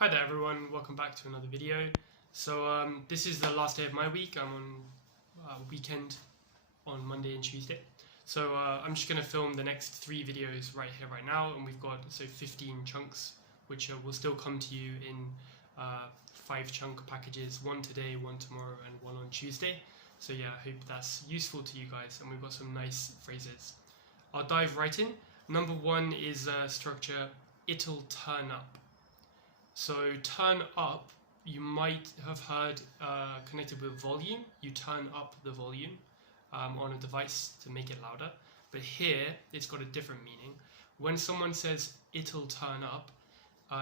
Hi there everyone, welcome back to another video. So this is the last day of my week. I'm on weekend on Monday and Tuesday. So I'm just going to film the next 3 videos right here, right now, and we've got 15 chunks, which will still come to you in 5 chunk packages, 1 today, 1 tomorrow, and 1 on Tuesday. So yeah, I hope that's useful to you guys, and we've got some nice phrases. I'll dive right in. Number 1 is structure, it'll turn up. So turn up, you might have heard connected with volume. You turn up the volume on a device to make it louder. But here, it's got a different meaning. When someone says it'll turn up,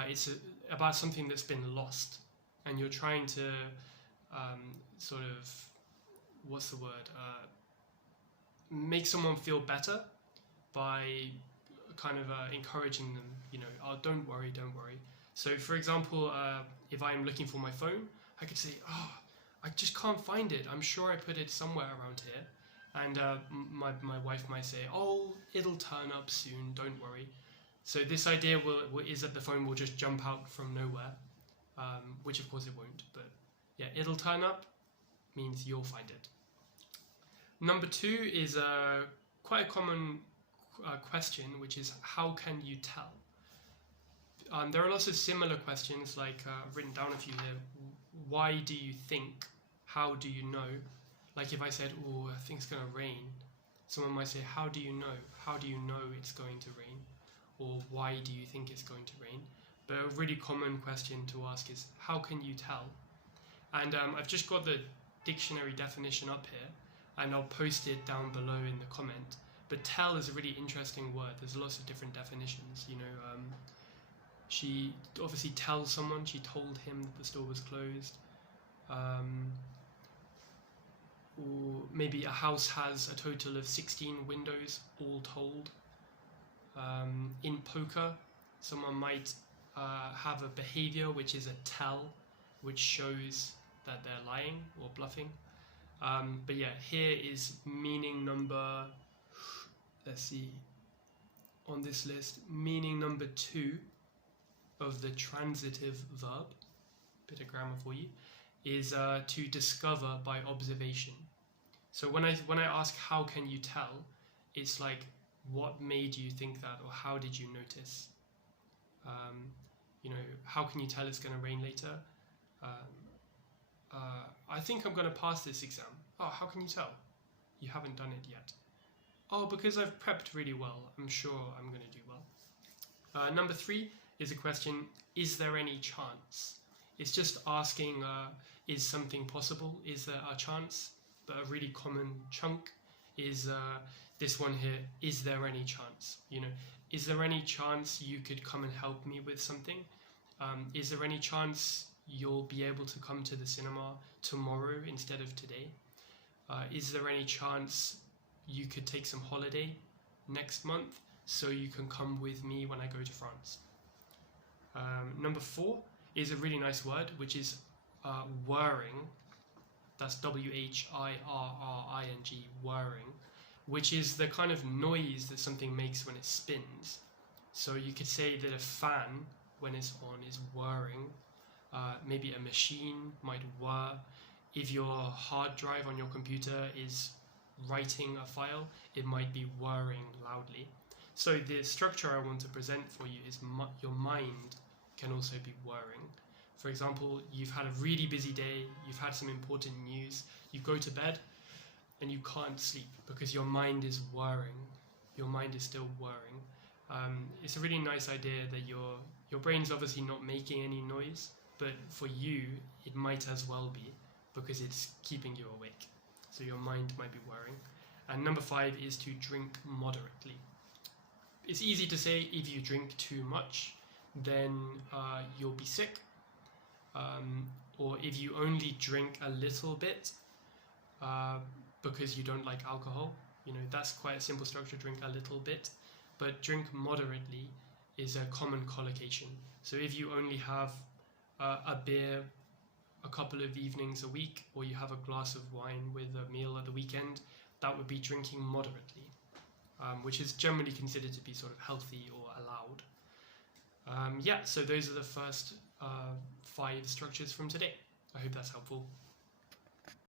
it's about something that's been lost. And you're trying to sort of, what's the word? Make someone feel better by kind of encouraging them, oh, don't worry, don't worry. So for example, if I'm looking for my phone, I could say, oh, I just can't find it. I'm sure I put it somewhere around here. And my wife might say, oh, it'll turn up soon, don't worry. So this idea is that the phone will just jump out from nowhere, which of course it won't. But yeah, it'll turn up means you'll find it. Number 2 is quite a common question, which is, how can you tell? There are lots of similar questions, like I've written down a few here. Why do you think? How do you know? Like if I said, oh, I think it's going to rain, someone might say, how do you know? How do you know it's going to rain? Or why do you think it's going to rain? But a really common question to ask is, how can you tell? And I've just got the dictionary definition up here, and I'll post it down below in the comment. But tell is a really interesting word. There's lots of different definitions, She obviously tells someone, she told him that the store was closed. Or maybe a house has a total of 16 windows, all told. In poker, someone might have a behavior which is a tell, which shows that they're lying or bluffing. But yeah, here is meaning number, let's see, on this list, meaning number 2 of the transitive verb, bit of grammar for you, is to discover by observation. So when I ask how can you tell, it's like, what made you think that, or how did you notice? How can you tell it's going to rain later? I think I'm going to pass this exam. Oh, how can you tell? You haven't done it yet. Oh, because I've prepped really well. I'm sure I'm going to do well. Number 3 is a question, is there any chance? It's just asking, is something possible? Is there a chance? But a really common chunk is this one here, is there any chance? Is there any chance you could come and help me with something? Is there any chance you'll be able to come to the cinema tomorrow instead of today? Is there any chance you could take some holiday next month so you can come with me when I go to France? Number 4 is a really nice word, which is whirring. That's W-H-I-R-R-I-N-G, whirring, which is the kind of noise that something makes when it spins. So you could say that a fan, when it's on, is whirring. Maybe a machine might whir. If your hard drive on your computer is writing a file, it might be whirring loudly. So the structure I want to present for you is your mind can also be whirring. For example, you've had a really busy day, you've had some important news, you go to bed and you can't sleep because your mind is whirring. Your mind is still whirring. It's a really nice idea that your brain's obviously not making any noise, but for you, it might as well be because it's keeping you awake. So your mind might be whirring. And number 5 is to drink moderately. It's easy to say if you drink too much, then you'll be sick. Or if you only drink a little bit because you don't like alcohol, that's quite a simple structure, drink a little bit. But drink moderately is a common collocation. So if you only have a beer a couple of evenings a week, or you have a glass of wine with a meal at the weekend, that would be drinking moderately, which is generally considered to be sort of healthy or allowed. Yeah, so those are the first 5 structures from today. I hope that's helpful.